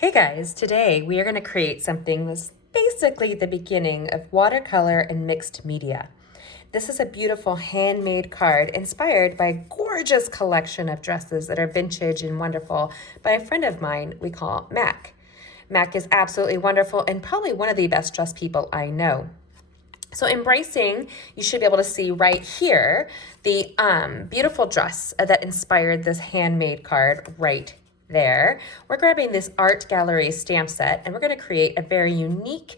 Hey guys, today we are going to create something that's basically the beginning of watercolor and mixed media. This is a beautiful handmade card inspired by a gorgeous collection of dresses that are vintage and wonderful by a friend of mine we call Mac. Mac is absolutely wonderful and probably one of the best dress people I know. So embracing, you should be able to see right here the beautiful dress that inspired this handmade card right there. We're grabbing this art gallery stamp set and we're going to create a very unique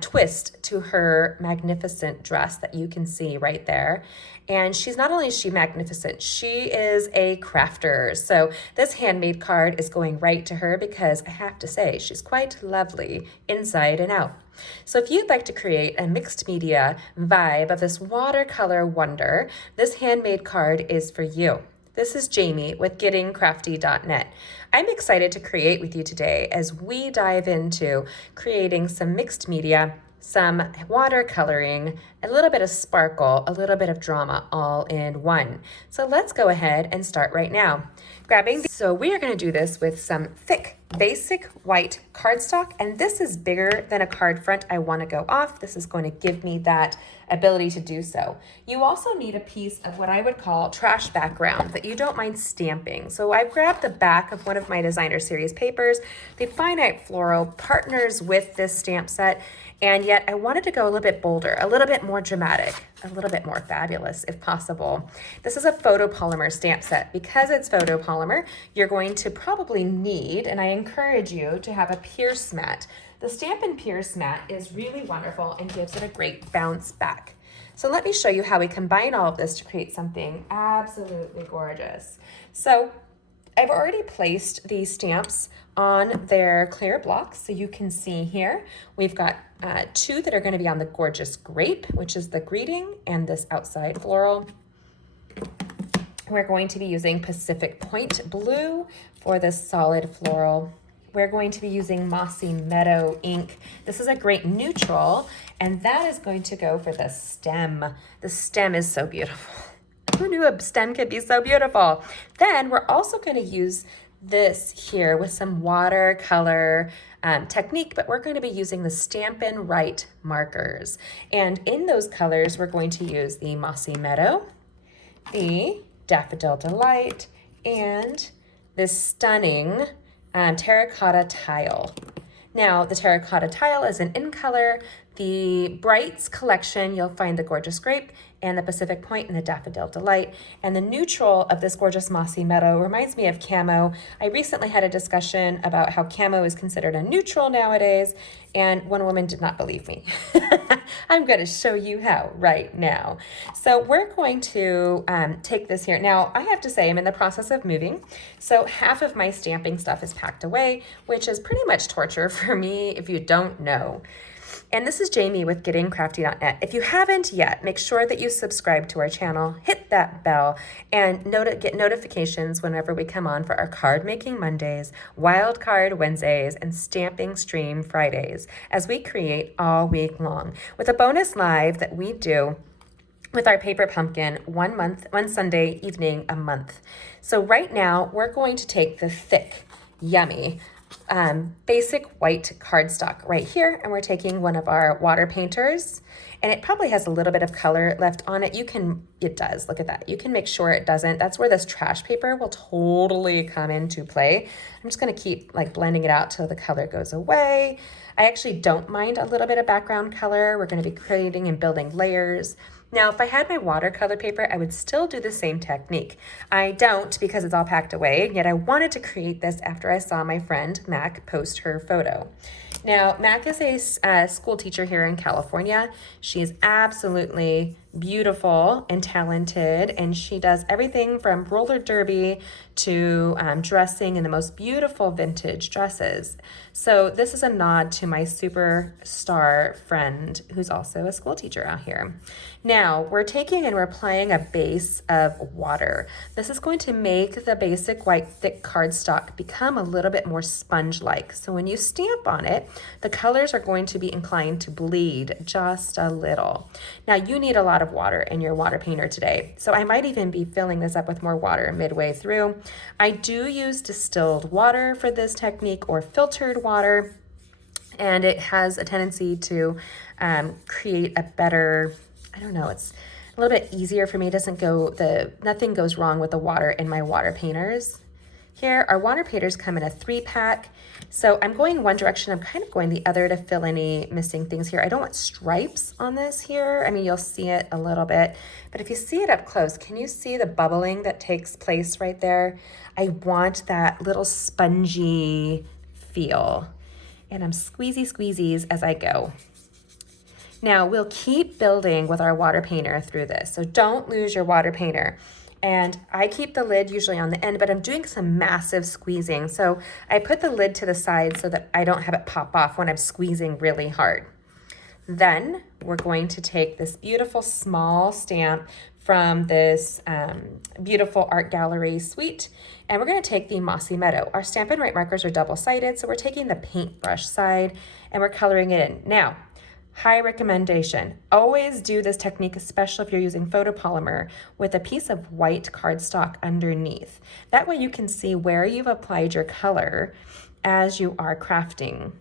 twist to her magnificent dress that you can see right there. And she's not only is she magnificent, she is a crafter. So this handmade card is going right to her because I have to say she's quite lovely inside and out. So if you'd like to create a mixed media vibe of this watercolor wonder, this handmade card is for you. This is Jamie with gettingcrafty.net. I'm excited to create with you today as we dive into creating some mixed media, some watercoloring, a little bit of sparkle, a little bit of drama all in one. So let's go ahead and start right now. So we are going to do this with some thick, basic white cardstock, and this is bigger than a card front. I want to go off. This is going to give me that ability to do so. You also need a piece of what I would call trash background that you don't mind stamping. So I've grabbed the back of one of my designer series papers. The Finite Floral partners with this stamp set, and yet I wanted to go a little bit bolder, a little bit more dramatic, a little bit more fabulous if possible. This is a photopolymer stamp set. Because it's photopolymer, you're going to probably need, and I encourage you to have a pierce mat. The Stampin' Pierce mat is really wonderful and gives it a great bounce back. So let me show you how we combine all of this to create something absolutely gorgeous. So I've already placed these stamps on their clear blocks. So you can see here, we've got two that are going to be on the gorgeous grape, which is the greeting, and this outside floral. We're going to be using Pacific Point Blue for this solid floral. We're going to be using Mossy Meadow ink. This is a great neutral, and that is going to go for the stem. The stem is so beautiful. Who knew a stem could be so beautiful? Then we're also going to use this here with some watercolor technique, but we're going to be using the Stampin' Right markers. And in those colors, we're going to use the Mossy Meadow, the Daffodil Delight, and this stunning terracotta tile. Now, the terracotta tile is an in color. The Brights collection, you'll find the gorgeous grape and the Pacific Point and the Daffodil Delight. And the neutral of this gorgeous Mossy Meadow reminds me of camo. I recently had a discussion about how camo is considered a neutral nowadays, and one woman did not believe me. I'm going to show you how right now. So we're going to take this here. Now, I have to say I'm in the process of moving, so half of my stamping stuff is packed away, which is pretty much torture for me if you don't know. And this is Jamie with gettingcrafty.net. If you haven't yet, make sure that you subscribe to our channel, hit that bell, and get notifications whenever we come on for our card making Mondays, wild card Wednesdays, and stamping stream Fridays, as we create all week long with a bonus live that we do with our paper pumpkin one Sunday evening a month. So right now we're going to take the thick, yummy, basic white cardstock right here, and we're taking one of our water painters, and it probably has a little bit of color left on it. It does, look at that. You can make sure it doesn't. That's where this trash paper will totally come into play. I'm just gonna keep like blending it out till the color goes away. I actually don't mind a little bit of background color. We're gonna be creating and building layers. Now, if I had my watercolor paper, I would still do the same technique. I don't because it's all packed away, yet I wanted to create this after I saw my friend Mac post her photo. Now, Mac is a school teacher here in California. She's absolutely beautiful and talented, and she does everything from roller derby to dressing in the most beautiful vintage dresses. So this is a nod to my superstar friend who's also a school teacher out here. Now we're taking and we're applying a base of water. This is going to make the basic white thick cardstock become a little bit more sponge-like. So when you stamp on it, the colors are going to be inclined to bleed just a little. Now you need a lot lot of water in your water painter today. So I might even be filling this up with more water midway through. I do use distilled water for this technique or filtered water, and it has a tendency to create a better, I don't know, it's a little bit easier for me. It doesn't go, nothing goes wrong with the water in my water painters. Here, our water painters come in a 3-pack. So I'm going one direction, I'm kind of going the other to fill any missing things here. I don't want stripes on this here. I mean, you'll see it a little bit, but if you see it up close, can you see the bubbling that takes place right there? I want that little spongy feel. And I'm squeezies as I go. Now we'll keep building with our water painter through this. So don't lose your water painter. And I keep the lid usually on the end, but I'm doing some massive squeezing. So I put the lid to the side so that I don't have it pop off when I'm squeezing really hard. Then we're going to take this beautiful small stamp from this beautiful art gallery suite, and we're going to take the Mossy Meadow. Our Stampin' Write markers are double-sided, so we're taking the paintbrush side and we're coloring it in. Now, high recommendation, always do this technique, especially if you're using photopolymer, with a piece of white cardstock underneath. That way you can see where you've applied your color as you are crafting.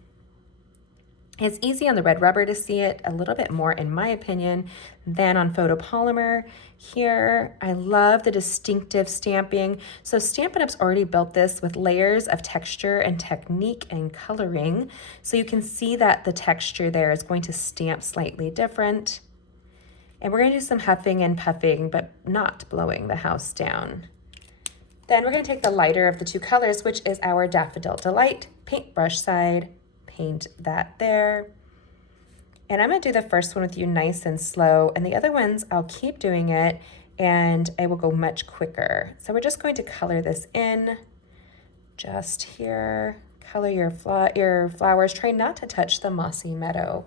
It's easy on the red rubber to see it a little bit more, in my opinion, than on photopolymer. Here, I love the distinctive stamping. So Stampin' Up's already built this with layers of texture and technique and coloring. So you can see that the texture there is going to stamp slightly different. And we're gonna do some huffing and puffing, but not blowing the house down. Then we're gonna take the lighter of the two colors, which is our Daffodil Delight, paintbrush side, paint that there. And I'm gonna do the first one with you nice and slow, and the other ones I'll keep doing it and I will go much quicker. So we're just going to color this in just here. Color your flowers. Try not to touch the Mossy Meadow.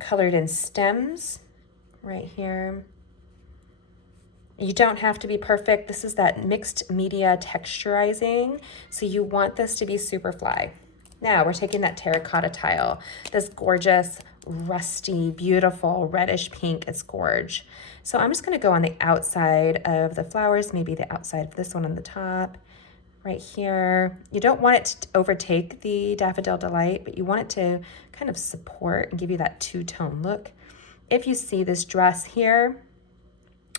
Colored in stems right here. You don't have to be perfect. This is that mixed media texturizing. So you want this to be super fly. Now we're taking that terracotta tile, this gorgeous, rusty, beautiful reddish pink. It's gorge. So I'm just gonna go on the outside of the flowers, maybe the outside of this one on the top, right here. You don't want it to overtake the Daffodil Delight, but you want it to kind of support and give you that two-tone look. If you see this dress here,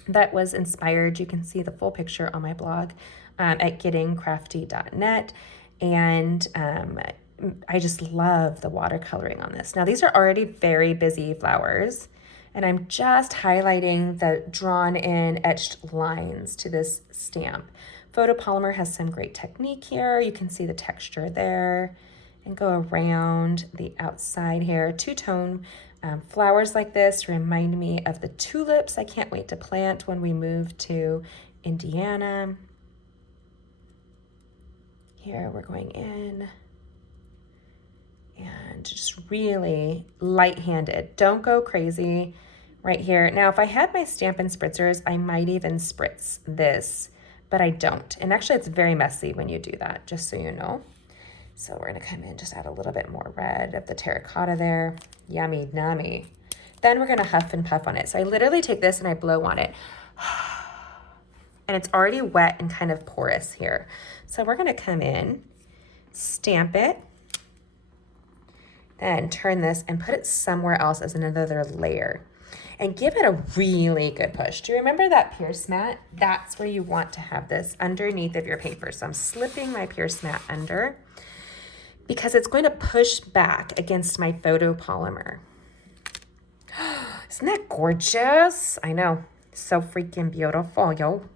that was inspired, you can see the full picture on my blog at gettingcrafty.net. And I just love the watercoloring on this. Now these are already very busy flowers, and I'm just highlighting the drawn in etched lines to this stamp. Photopolymer has some great technique here. You can see the texture there and go around the outside here. Two-tone flowers like this remind me of the tulips I can't wait to plant when we move to Indiana. Here we're going in and just really light-handed. Don't go crazy right here. Now, if I had my Stampin' Spritzers, I might even spritz this, but I don't. And actually, it's very messy when you do that, just so you know. So we're gonna come in, just add a little bit more red of the terracotta there. Yummy, nummy. Then we're gonna huff and puff on it. So I literally take this and I blow on it. And it's already wet and kind of porous here. So we're gonna come in, stamp it, then turn this and put it somewhere else as another layer. And give it a really good push. Do you remember that Pierce mat? That's where you want to have this underneath of your paper. So I'm slipping my Pierce mat under because it's going to push back against my photopolymer. Isn't that gorgeous? I know, so freaking beautiful, yo.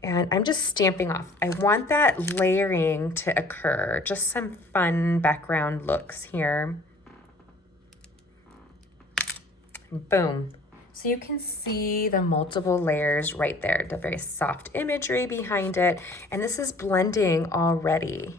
And I'm just stamping off. I want that layering to occur. Just some fun background looks here. Boom. So you can see the multiple layers right there, the very soft imagery behind it. And this is blending already.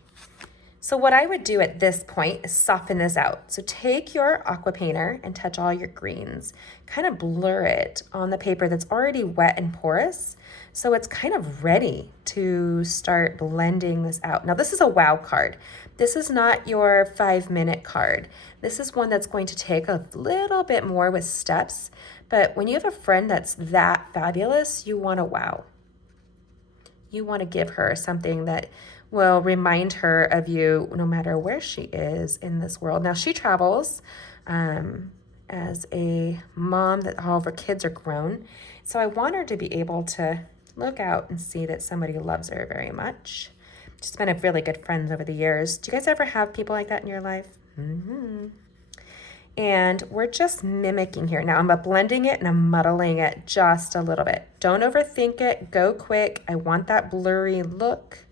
So what I would do at this point is soften this out. So take your aqua painter and touch all your greens, kind of blur it on the paper that's already wet and porous. So it's kind of ready to start blending this out. Now this is a wow card. This is not your 5-minute card. This is one that's going to take a little bit more with steps, but when you have a friend that's that fabulous, you want to wow. You want to give her something that will remind her of you no matter where she is in this world. Now she travels as a mom that all of her kids are grown. So I want her to be able to look out and see that somebody loves her very much. She's been a really good friend over the years. Do you guys ever have people like that in your life? And we're just mimicking here. Now I'm blending it and I'm muddling it just a little bit. Don't overthink it, go quick. I want that blurry look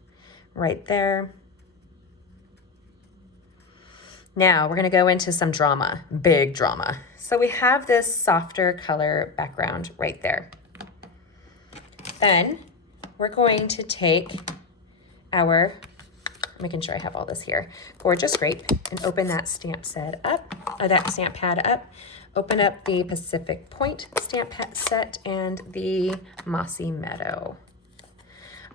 right there. Now we're gonna go into some drama, big drama. So we have this softer color background right there. Then we're going to take our, making sure I have all this here, gorgeous grape, and open that stamp set up, that stamp pad up. Open up the Pacific Point stamp set and the Mossy Meadow.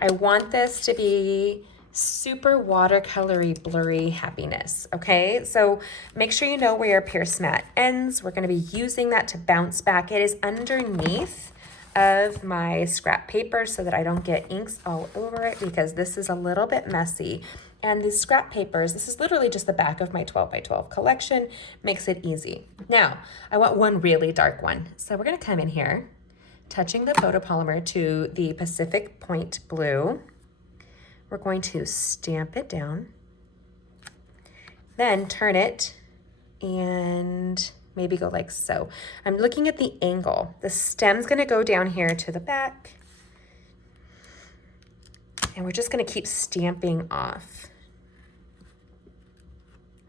I want this to be super watercolory, blurry happiness, okay? So make sure you know where your Pierce mat ends. We're gonna be using that to bounce back. It is underneath of my scrap paper so that I don't get inks all over it, because this is a little bit messy. And these scrap papers, this is literally just the back of my 12 by 12 collection, makes it easy. Now, I want one really dark one. So we're gonna come in here, touching the photopolymer to the Pacific Point blue. We're going to stamp it down, then turn it and maybe go like so. I'm looking at the angle. The stem's gonna go down here to the back, and we're just gonna keep stamping off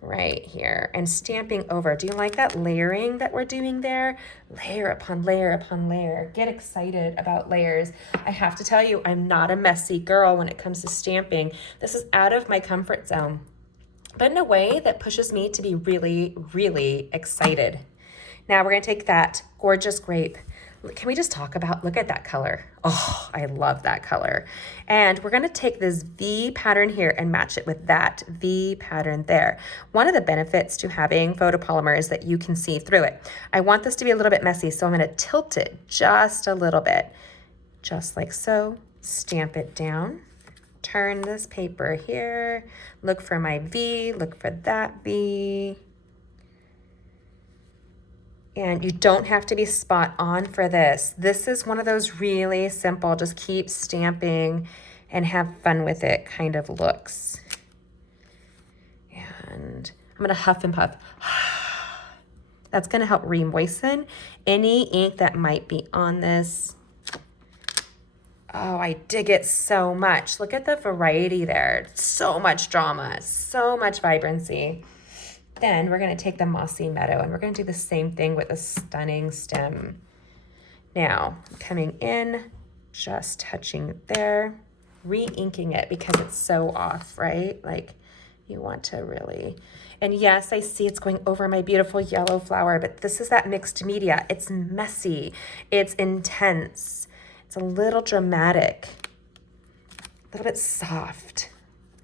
right here and stamping over. Do you like that layering that we're doing there? Layer upon layer upon layer. Get excited about layers. I have to tell you, I'm not a messy girl when it comes to stamping. This is out of my comfort zone, but in a way that pushes me to be really, really excited. Now we're gonna take that gorgeous grape. Can we just talk about, look at that color. Oh, I love that color. And we're gonna take this V pattern here and match it with that V pattern there. One of the benefits to having photopolymer is that you can see through it. I want this to be a little bit messy, so I'm gonna tilt it just a little bit, just like so. Stamp it down. Turn this paper here. Look for my V, look for that V. And you don't have to be spot on for this. This is one of those really simple, just keep stamping and have fun with it kind of looks. And I'm gonna huff and puff. That's gonna help re-moisten any ink that might be on this. Oh, I dig it so much. Look at the variety there. So much drama, so much vibrancy. Then we're gonna take the Mossy Meadow and we're gonna do the same thing with a stunning stem. Now, coming in, just touching there, re-inking it because it's so off, right? Like you want to really, and yes, I see it's going over my beautiful yellow flower, but this is that mixed media. It's messy, it's intense, it's a little dramatic, a little bit soft.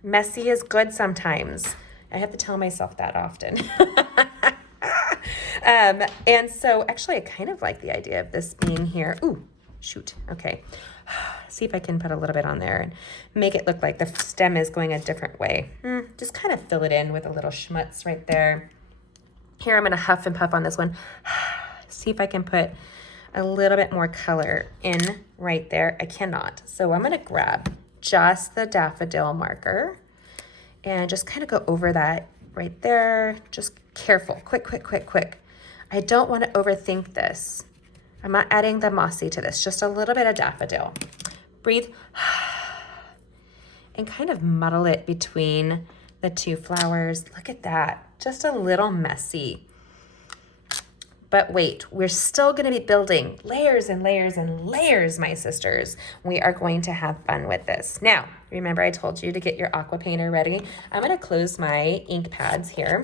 Messy is good sometimes. I have to tell myself that often. And so actually I kind of like the idea of this being here. Ooh, shoot, okay. See if I can put a little bit on there and make it look like the stem is going a different way. Just kind of fill it in with a little schmutz right there. Here I'm gonna huff and puff on this one. See if I can put a little bit more color in right there. I cannot. So I'm gonna grab just the daffodil marker and just kind of go over that right there. Just careful, quick, quick, quick, quick. I don't want to overthink this. I'm not adding the mossy to this, just a little bit of daffodil. Breathe, and kind of muddle it between the two flowers. Look at that, just a little messy. But wait, we're still gonna be building layers and layers and layers, my sisters. We are going to have fun with this. Now, remember I told you to get your aqua painter ready. I'm gonna close my ink pads here.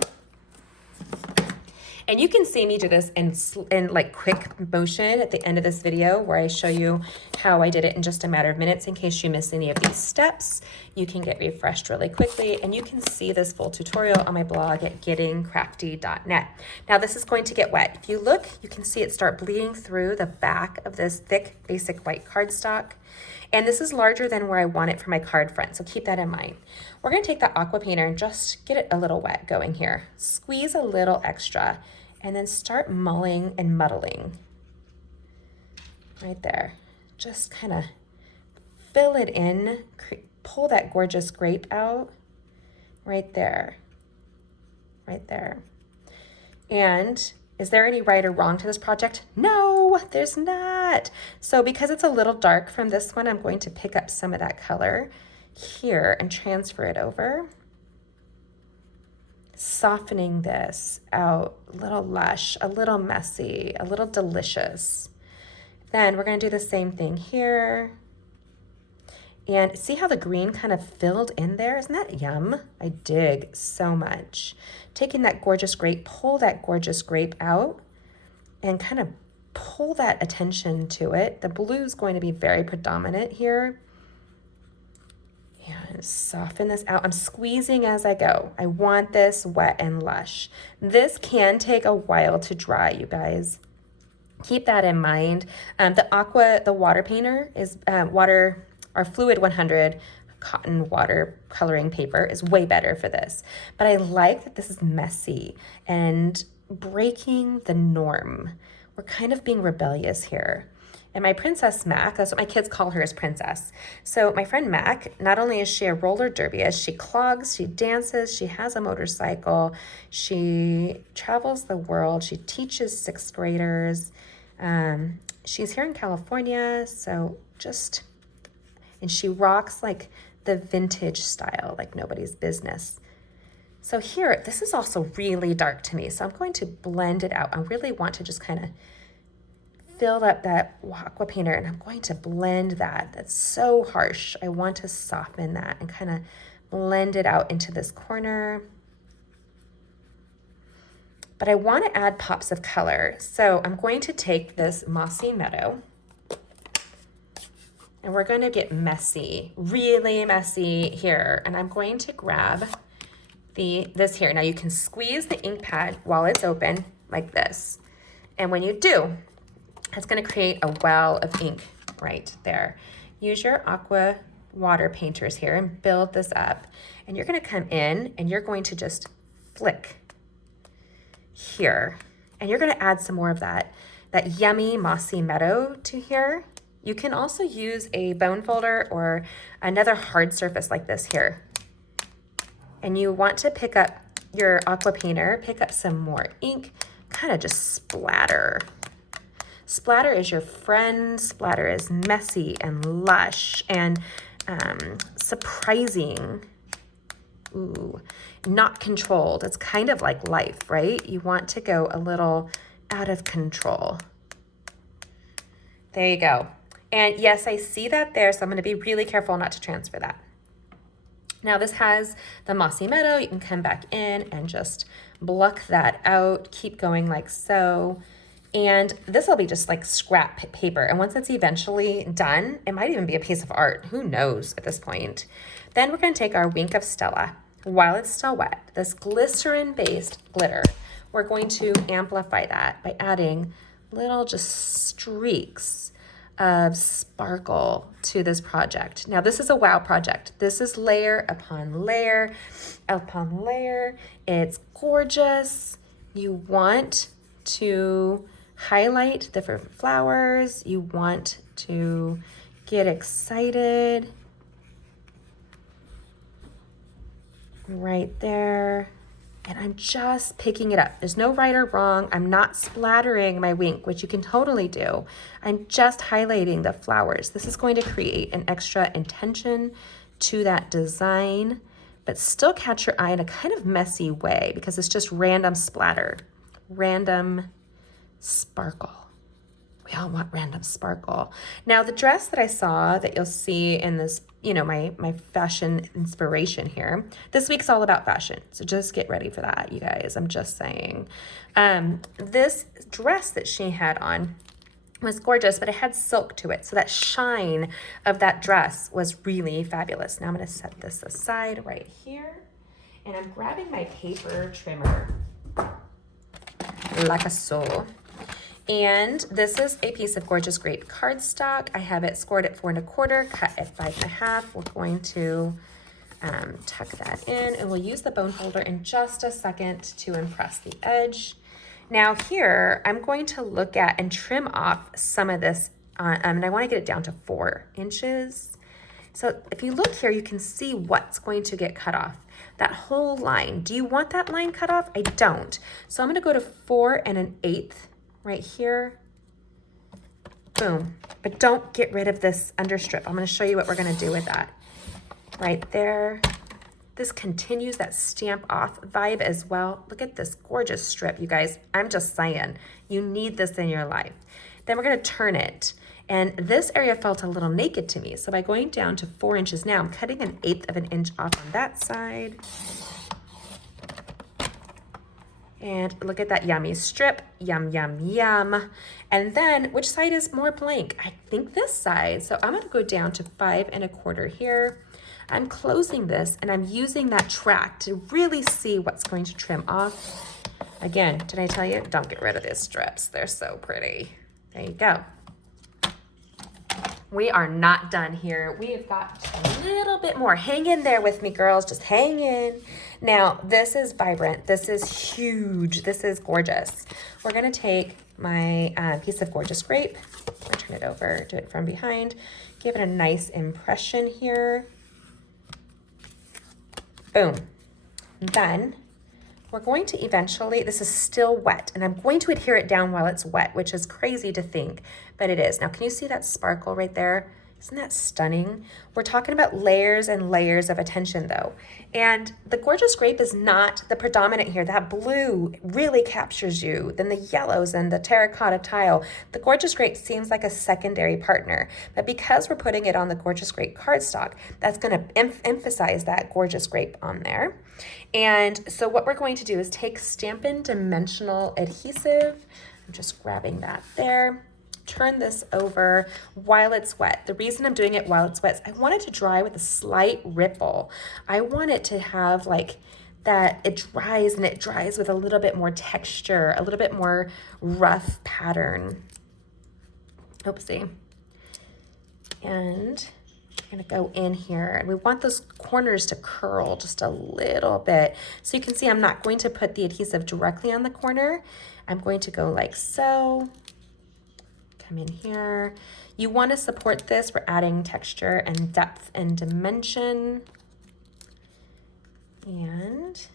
And you can see me do this in like quick motion at the end of this video where I show you how I did it in just a matter of minutes. In case you miss any of these steps, you can get refreshed really quickly, and you can see this full tutorial on my blog at gettingcrafty.net. Now this is going to get wet. If you look, you can see it start bleeding through the back of this thick basic white cardstock. And this is larger than where I want it for my card front, so keep that in mind. We're gonna take the aqua painter and just get it a little wet going here. Squeeze a little extra, and then start mulling and muddling. Right there. Just kind of fill it in, pull that gorgeous grape out. Right there. Right there. And is there any right or wrong to this project? No, there's not. So because it's a little dark from this one, I'm going to pick up some of that color here and transfer it over. Softening this out, a little lush, a little messy, a little delicious. Then we're gonna do the same thing here. And see how the green kind of filled in there? Isn't that yum? I dig so much. Taking that gorgeous grape, pull that gorgeous grape out and kind of pull that attention to it. The blue is going to be very predominant here. And soften this out. I'm squeezing as I go. I want this wet and lush. This can take a while to dry, you guys. Keep that in mind. The water painter is our Fluid 100 cotton watercoloring paper is way better for this. But I like that this is messy and breaking the norm. We're kind of being rebellious here. And my Princess Mac, that's what my kids call her, is Princess. So my friend Mac, not only is she a roller derbyist, she clogs, she dances, she has a motorcycle, she travels the world, she teaches sixth graders. She's here in California, so and she rocks like the vintage style, like nobody's business. So here, this is also really dark to me, so I'm going to blend it out. I really want to just kind of fill up that aqua painter, and I'm going to blend that. That's so harsh. I want to soften that and kind of blend it out into this corner. But I want to add pops of color. So I'm going to take this Mossy Meadow, and we're going to get messy, really messy here. And I'm going to grab this here. Now you can squeeze the ink pad while it's open like this. And when you do, it's going to create a well of ink right there. Use your aqua water painters here and build this up. And you're going to come in and you're going to just flick here. And you're going to add some more of that yummy Mossy Meadow to here. You can also use a bone folder or another hard surface like this here. And you want to pick up your aqua painter, pick up some more ink, kind of just splatter. Splatter is your friend. Splatter is messy and lush and surprising. Ooh, not controlled. It's kind of like life, right? You want to go a little out of control. There you go. And yes, I see that there, so I'm going to be really careful not to transfer that. Now this has the Mossy Meadow. You can come back in and just pluck that out. Keep going like so. And this will be just like scrap paper. And once it's eventually done, it might even be a piece of art. Who knows at this point? Then we're going to take our Wink of Stella while it's still wet, this glycerin-based glitter. We're going to amplify that by adding little just streaks of sparkle to this project. Now this is a wow project. This is layer upon layer upon layer. It's gorgeous. You want to highlight different flowers. You want to get excited. Right there. And I'm just picking it up. There's no right or wrong. I'm not splattering my wink, which you can totally do. I'm just highlighting the flowers. This is going to create an extra intention to that design, but still catch your eye in a kind of messy way because it's just random splatter. Random sparkle. We all want random sparkle. Now the dress that I saw that you'll see in this, you know, my fashion inspiration here, this week's all about fashion. So just get ready for that, you guys. I'm just saying. This dress that she had on was gorgeous, but it had silk to it. So that shine of that dress was really fabulous. Now I'm gonna set this aside right here. And I'm grabbing my paper trimmer like a so. And this is a piece of gorgeous grape cardstock. I have it scored at 4 1/4, cut at 5 1/2. We're going to tuck that in, and we'll use the bone folder in just a second to impress the edge. Now here, I'm going to look at and trim off some of this, and I want to get it down to 4 inches. So if you look here, you can see what's going to get cut off. That whole line. Do you want that line cut off? I don't. So I'm going to go to 4 1/8 right here. Boom. But don't get rid of this understrip. I'm going to show you what we're going to do with that. Right there. This continues that stamp off vibe as well. Look at this gorgeous strip, you guys. I'm just saying, you need this in your life. Then we're going to turn it. And this area felt a little naked to me. So by going down to 4 inches now, I'm cutting 1/8 of an inch off on that side. And look at that yummy strip. Yum, yum, yum. And then, which side is more blank? I think this side. So I'm going to go down to 5 1/4 here. I'm closing this, and I'm using that track to really see what's going to trim off. Again, did I tell you? Don't get rid of these strips. They're so pretty. There you go. We are not done here. We have got a little bit more. Hang in there with me, girls. Just hang in. Now, this is vibrant. This is huge. This is gorgeous. We're going to take my piece of gorgeous grape. I'll turn it over, do it from behind. Give it a nice impression here. Boom. Then we're going to eventually, this is still wet, and I'm going to adhere it down while it's wet, which is crazy to think, but it is. Now, can you see that sparkle right there? Isn't that stunning? We're talking about layers and layers of attention though. And the gorgeous grape is not the predominant here. That blue really captures you. Then the yellows and the terracotta tile. The gorgeous grape seems like a secondary partner, but because we're putting it on the gorgeous grape cardstock, that's gonna emphasize that gorgeous grape on there. And so what we're going to do is take Stampin' Dimensional Adhesive. I'm just grabbing that there. Turn this over while it's wet. The reason I'm doing it while it's wet is I want it to dry with a slight ripple. I want it to have like that, it dries, and it dries with a little bit more texture, a little bit more rough pattern. Oopsie. And I'm gonna go in here, and we want those corners to curl just a little bit. So you can see I'm not going to put the adhesive directly on the corner. I'm going to go like so. Come in here. You want to support this. We're adding texture and depth and dimension. And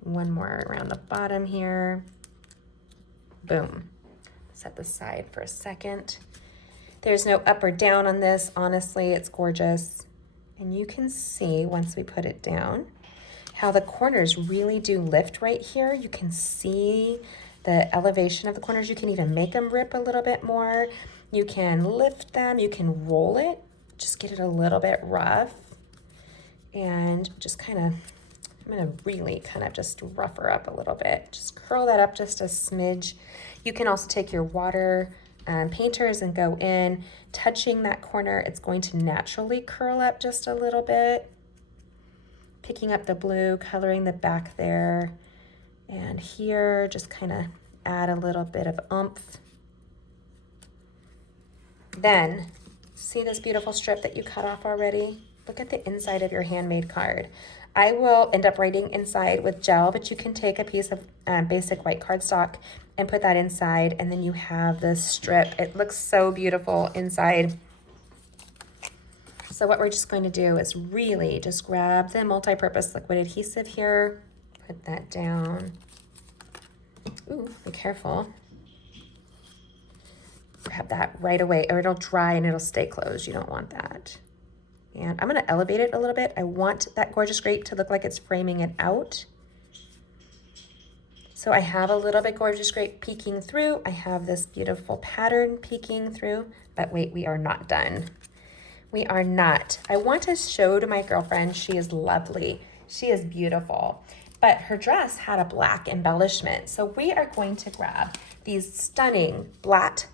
one more around the bottom here. Boom. Set this aside for a second. There's no up or down on this. Honestly, it's gorgeous. And you can see once we put it down how the corners really do lift right here. You can see the elevation of the corners. You can even make them rip a little bit more. You can lift them, you can roll it, just get it a little bit rough. And just kind of, I'm gonna really kind of just rough her up a little bit. Just curl that up just a smidge. You can also take your water painters and go in, touching that corner. It's going to naturally curl up just a little bit. Picking up the blue, coloring the back there. And here, just kind of add a little bit of oomph. Then, see this beautiful strip that you cut off already? Look at the inside of your handmade card. I will end up writing inside with gel, but you can take a piece of basic white cardstock and put that inside, and then you have this strip. It looks so beautiful inside. So what we're just going to do is really just grab the multi-purpose liquid adhesive here, put that down. Ooh, be careful. Grab that right away, or it'll dry and it'll stay closed. You don't want that. And I'm gonna elevate it a little bit. I want that gorgeous grape to look like it's framing it out. So I have a little bit Gorgeous Grape peeking through. I have this beautiful pattern peeking through, but wait, we are not done. We are not. I want to show to my girlfriend, she is lovely. She is beautiful, but her dress had a black embellishment. So we are going to grab these stunning black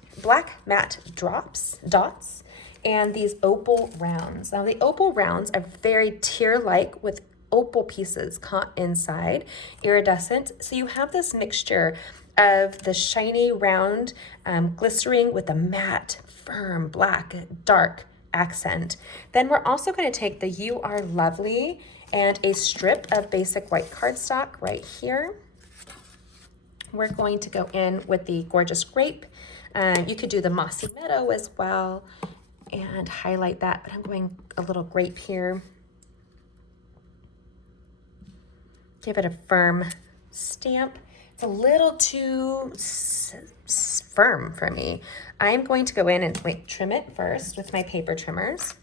matte dots, and these opal rounds. Now the opal rounds are very tear-like with opal pieces caught inside, iridescent. So you have this mixture of the shiny round glistering with the matte, firm, black, dark accent. Then we're also going to take the You Are Lovely and a strip of basic white cardstock right here. We're going to go in with the Gorgeous Grape. You could do the Mossy Meadow as well and highlight that, but I'm going a little grape here. Give it a firm stamp. It's a little too firm for me. I'm going to go in and trim it first with my paper trimmers.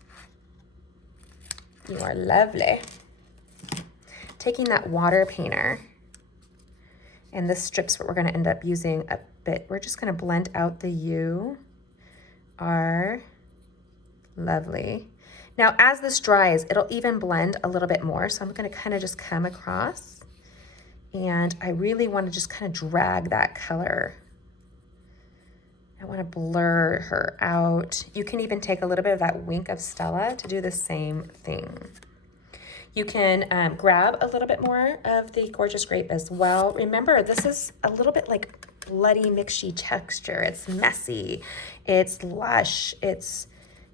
You Are Lovely. Taking that water painter, and this strip's what we're going to end up using a bit. We're just going to blend out the You Are Lovely. Now, as this dries, it'll even blend a little bit more. So I'm going to kind of just come across, and I really want to just kind of drag that color. I want to blur her out. You can even take a little bit of that Wink of Stella to do the same thing. You can grab a little bit more of the Gorgeous Grape as well. Remember, this is a little bit like bloody mixy texture. It's messy, it's lush, it's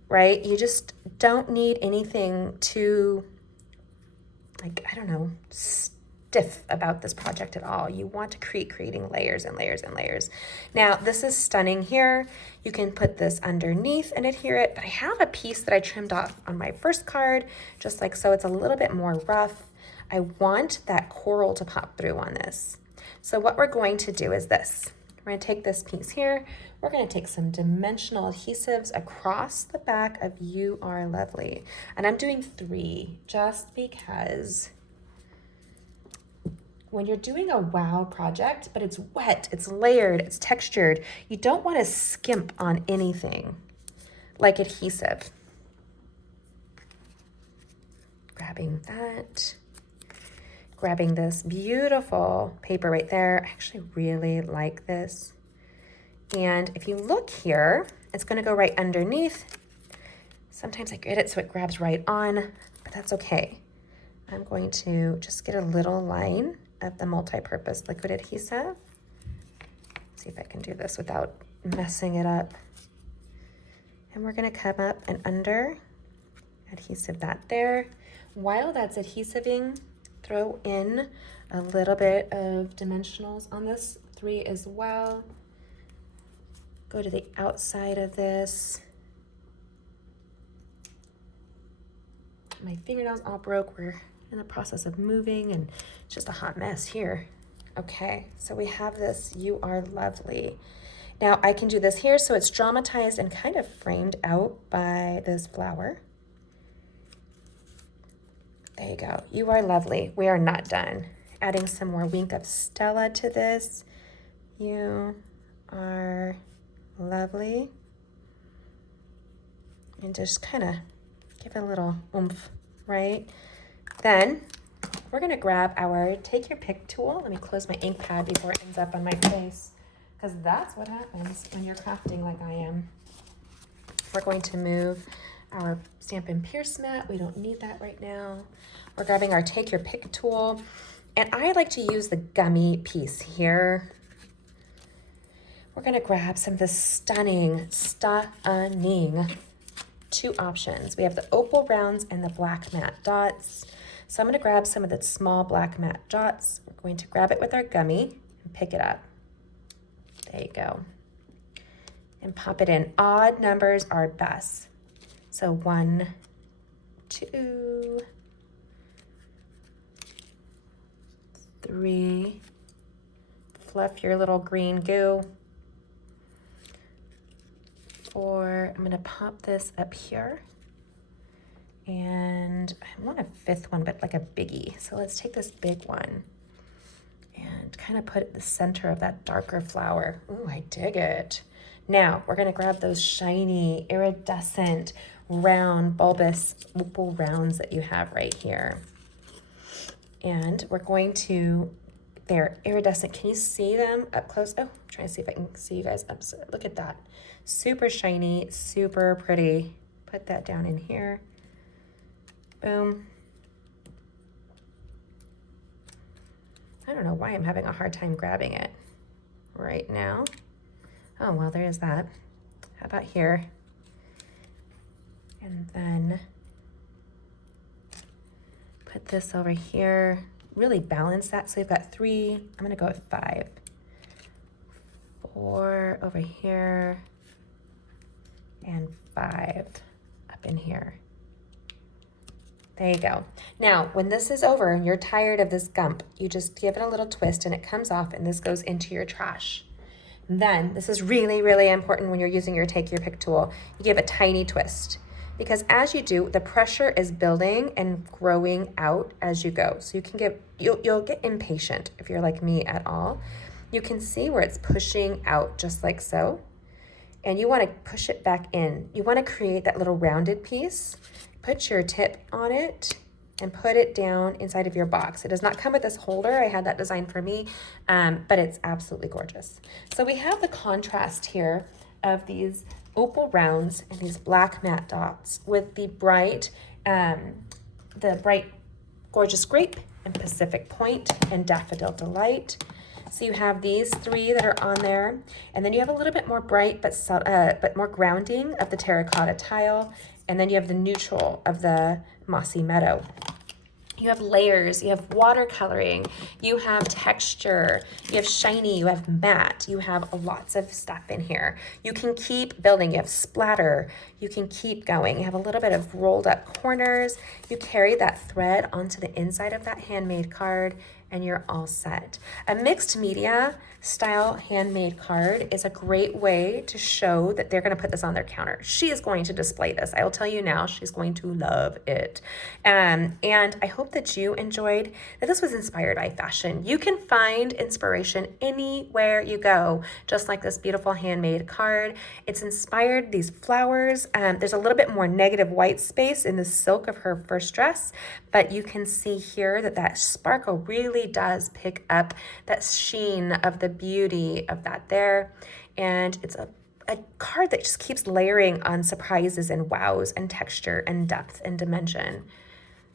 right. You just don't need anything too, like, I don't know, stiff about this project at all. You want to creating layers and layers and layers. Now, this is stunning here. You can put this underneath and adhere it, but I have a piece that I trimmed off on my first card, just like so. It's a little bit more rough. I want that coral to pop through on this. So what we're going to do is this. We're going to take this piece here. We're going to take some dimensional adhesives across the back of You Are Lovely. And I'm doing 3 just because when you're doing a wow project, but it's wet, it's layered, it's textured, you don't want to skimp on anything like adhesive. Grabbing that, grabbing this beautiful paper right there. I actually really like this. And if you look here, it's going to go right underneath. Sometimes I get it so it grabs right on, but that's okay. I'm going to just get a little line of the multi-purpose liquid adhesive. See if I can do this without messing it up. And we're going to come up and under, adhesive that there. While that's adhesiving, throw in a little bit of dimensionals on this 3 as well. Go to the outside of this. My fingernails all broke. We're in the process of moving and it's just a hot mess here. Okay, so we have this You Are Lovely. Now I can do this here so it's dramatized and kind of framed out by this flower. There you go, You Are Lovely. We are not done. Adding some more Wink of Stella to this. You Are Lovely. And just kind of give it a little oomph, right? Then we're going to grab our Take Your Pick tool. Let me close my ink pad before it ends up on my face, because that's what happens when you're crafting like I am. We're going to move our Stampin' Pierce mat. We don't need that right now. We're grabbing our Take Your Pick tool, and I like to use the gummy piece here. We're going to grab some of this stunning 2 options. We have the opal rounds and the black matte dots. So I'm going to grab some of the small black matte dots. We're going to grab it with our gummy and pick it up. There you go. And pop it in. Odd numbers are best. So 1, 2, 3. Fluff your little green goo. 4. I'm going to pop this up here. And I want a 5th one, but like a biggie. So let's take this big one. and kind of put it at the center of that darker flower. Ooh, I dig it. Now we're gonna grab those shiny, iridescent, round, bulbous opal rounds that you have right here. And we're going to, they're iridescent. Can you see them up close? Oh, I'm trying to see if I can see you guys up. Look at that. Super shiny, super pretty. Put that down in here. Boom. I don't know why I'm having a hard time grabbing it right now. Oh, well, there's that. How about here? And then put this over here. Really balance that. So you've got 3, I'm gonna go with 5. 4 over here, and 5 up in here. There you go. Now, when this is over and you're tired of this gump, you just give it a little twist and it comes off and this goes into your trash. Then, this is really, really important when you're using your Take Your Pick tool. You give a tiny twist because as you do, the pressure is building and growing out as you go. So you can get, you'll get impatient if you're like me at all. You can see where it's pushing out just like so. And you want to push it back in. You want to create that little rounded piece. Put your tip on it and put it down inside of your box. It does not come with this holder. I had that designed for me, but it's absolutely gorgeous. So we have the contrast here of these opal rounds and these black matte dots with the bright gorgeous grape and Pacific Point and daffodil delight. So you have these 3 that are on there, and then you have a little bit more bright but more grounding of the terracotta tile, and then you have the neutral of the mossy meadow. You have layers, you have watercoloring, you have texture, you have shiny, you have matte, you have lots of stuff in here. You can keep building, you have splatter, you can keep going. You have a little bit of rolled up corners. You carry that thread onto the inside of that handmade card and you're all set. A mixed media style handmade card is a great way to show that they're gonna put this on their counter. She is going to display this. I will tell you now, she's going to love it. And I hope that you enjoyed that this was inspired by fashion. You can find inspiration anywhere you go, just like this beautiful handmade card. It's inspired, these flowers. There's a little bit more negative white space in the silk of her first dress, but you can see here that that sparkle really does pick up that sheen of the beauty of that there. And it's a card that just keeps layering on surprises and wows and texture and depth and dimension.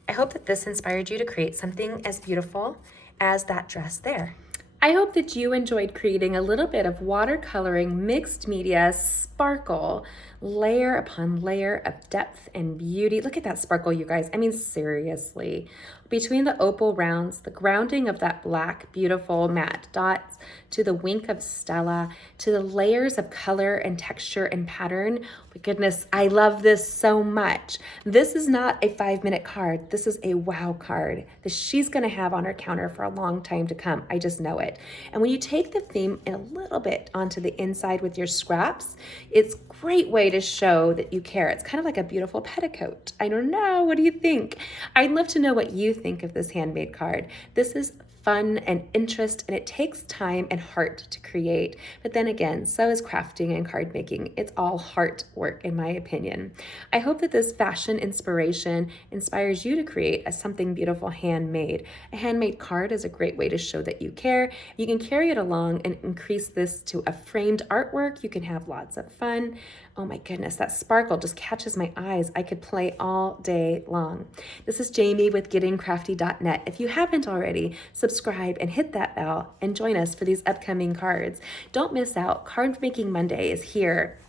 I hope that this inspired you to create something as beautiful as that dress there. I hope that you enjoyed creating a little bit of watercoloring mixed media sparkle, layer upon layer of depth and beauty. Look at that sparkle, you guys. I mean, seriously. Between the opal rounds, the grounding of that black, beautiful matte dots, to the wink of Stella, to the layers of color and texture and pattern. My goodness, I love this so much. This is not a 5-minute card. This is a wow card that she's gonna have on her counter for a long time to come. I just know it. And when you take the theme in a little bit onto the inside with your scraps, it's a great way to show that you care. It's kind of like a beautiful petticoat. I don't know, what do you think? I'd love to know what you think of this handmade card. This is fun and interest, and it takes time and heart to create. But then again, so is crafting and card making. It's all heart work, in my opinion. I hope that this fashion inspiration inspires you to create something beautiful handmade. A handmade card is a great way to show that you care. You can carry it along and increase this to a framed artwork. You can have lots of fun. Oh my goodness, that sparkle just catches my eyes. I could play all day long. This is Jamie with gettingcrafty.net. If you haven't already, subscribe and hit that bell and join us for these upcoming cards. Don't miss out. Card Making Monday is here.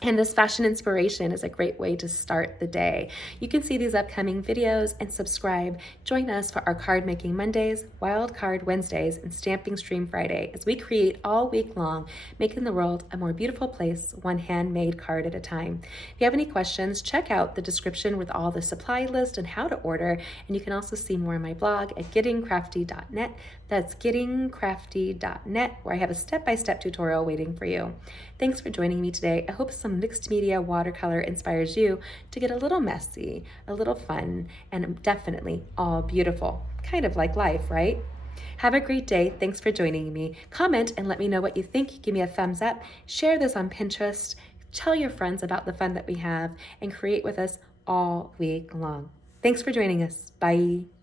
And this fashion inspiration is a great way to start the day. You can see these upcoming videos and subscribe. Join us for our Card Making Mondays, Wild Card Wednesdays, and Stamping Stream Friday as we create all week long, making the world a more beautiful place, one handmade card at a time. If you have any questions, check out the description with all the supply list and how to order. And you can also see more on my blog at gettingcrafty.net. That's gettingcrafty.net, where I have a step-by-step tutorial waiting for you. Thanks for joining me today. I hope some mixed media watercolor inspires you to get a little messy, a little fun, and definitely all beautiful. Kind of like life, right? Have a great day. Thanks for joining me. Comment and let me know what you think. Give me a thumbs up. Share this on Pinterest. Tell your friends about the fun that we have and create with us all week long. Thanks for joining us. Bye.